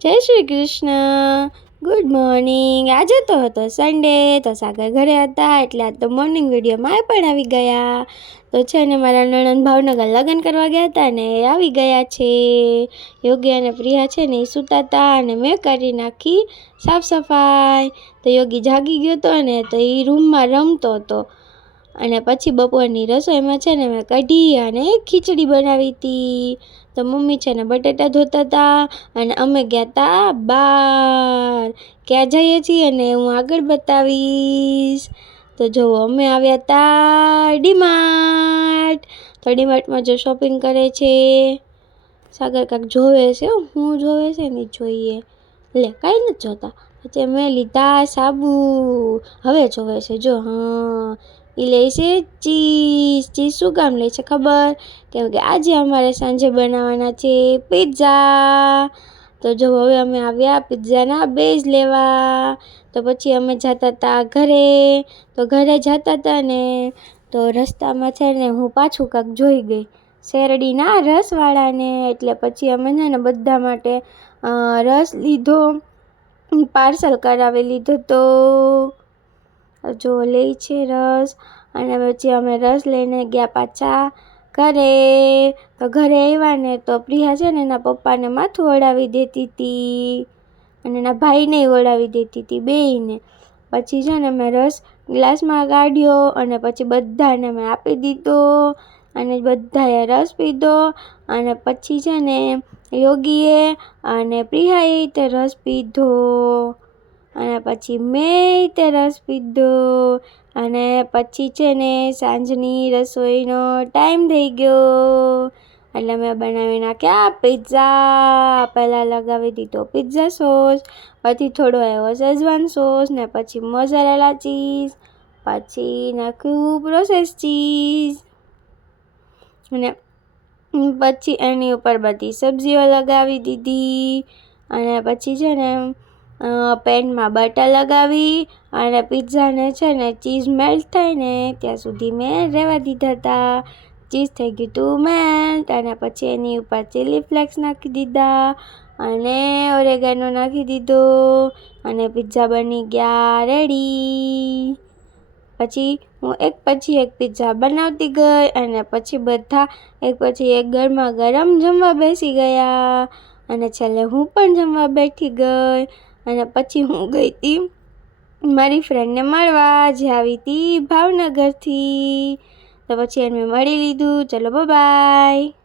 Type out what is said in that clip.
જય Shri Krishna. Good morning. આજે તો હતો સન્ડે, તો સાગર ઘરે હતા એટલે આજ તો મોર્નિંગ વિડીયોમાં એ પણ આવી ગયા. તો છે ને મારા નણંદ ભાવનગર લગ્ન કરવા ગયા હતા ને એ આવી ગયા છે. યોગી અને પ્રિયા છે ને એ સૂતા હતા અને મેં કરી નાખી સાફ સફાઈ. તો યોગી જાગી ગયો હતો ને તો એ રૂમમાં રમતો હતો. અને પછી બપોરની રસોઈમાં છે ને મેં કઢી અને ખીચડી બનાવી હતી. તો મમ્મી છે ને બટેટા ધોતા હતા અને અમે ગયા હતા બહાર. ક્યાં જઈએ છીએ અને હું આગળ બતાવીશ. તો જુઓ અમે આવ્યા હતા ડીમાર્ટ. તો ડીમાર્ટમાં જો શોપિંગ કરે છે. સાગર કાંક જોવે છે, હું જોવે છે ને જોઈએ. લે કાંઈ નથી જોતા. પછી મેં લીધા સાબુ. હવે જોવે છે જો. હા, એ લે છે ચીઝ. ચીઝ શું કામ લે છે ખબર? કેમ કે આજે અમારે સાંજે બનાવવાના છે પિઝા. તો જો હવે અમે આવ્યા પિઝાના બેઝ લેવા. તો પછી અમે જતા હતા ઘરે. તો ઘરે જતા હતા ને તો રસ્તામાં છે ને હું પાછું કાંક જોઈ ગઈ શેરડીના રસવાળાને. એટલે પછી અમે છે ને બધા માટે રસ લીધો, પાર્સલ કરાવી લીધો. તો જો લે છે રસ. અને પછી અમે રસ લઈને ગયા પાછા ઘરે. તો ઘરે આવ્યા ને તો પ્રિયા છે ને એના પપ્પાને માથું ઓળાવી દેતી હતી અને એના ભાઈને ઓળાવી દેતી હતી બેયને. પછી છે ને મેં રસ ગ્લાસમાં કાઢ્યો અને પછી બધાને મેં આપી દીધો અને બધાએ રસ પીધો. અને પછી છે ને યોગીએ અને પ્રિયાએ તે રસ પીધો અને પછી મેં તે રસ પીધો. અને પછી છે ને સાંજની રસોઈનો ટાઈમ થઈ ગયો એટલે મેં બનાવી નાખ્યા પિઝા. પહેલાં લગાવી દીધો પિઝા સોસ, પછી થોડો આવ્યો શેઝવાન સોસ ને પછી મોઝરેલા ચીઝ, પછી નાખ્યું પ્રોસેસ ચીઝ અને પછી એની ઉપર બધી સબ્જીઓ લગાવી દીધી. અને પછી છે ને પેનમાં બટર લગાવી અને પિઝાને છે ને ચીઝ મેલ્ટ થાય ને ત્યાં સુધી મેં રહેવા દીધા હતા. ચીઝ થઈ ગયું હતું મેલ્ટ અને પછી એની ઉપર ચીલી ફ્લેક્સ નાખી દીધા અને ઓરેગાનો નાખી દીધો અને પિઝા બની ગયા રેડી. પછી હું એક પછી એક પિઝા બનાવતી ગઈ અને પછી બધા એક પછી એક ગરમા ગરમ જમવા બેસી ગયા. અને છેલ્લે હું પણ જમવા બેઠી ગઈ. અને પછી હું ગઈ હતી મારી ફ્રેન્ડને મળવા જે આવી હતી ભાવનગરથી. તો પછી એને મળી લીધું. ચલો બાય.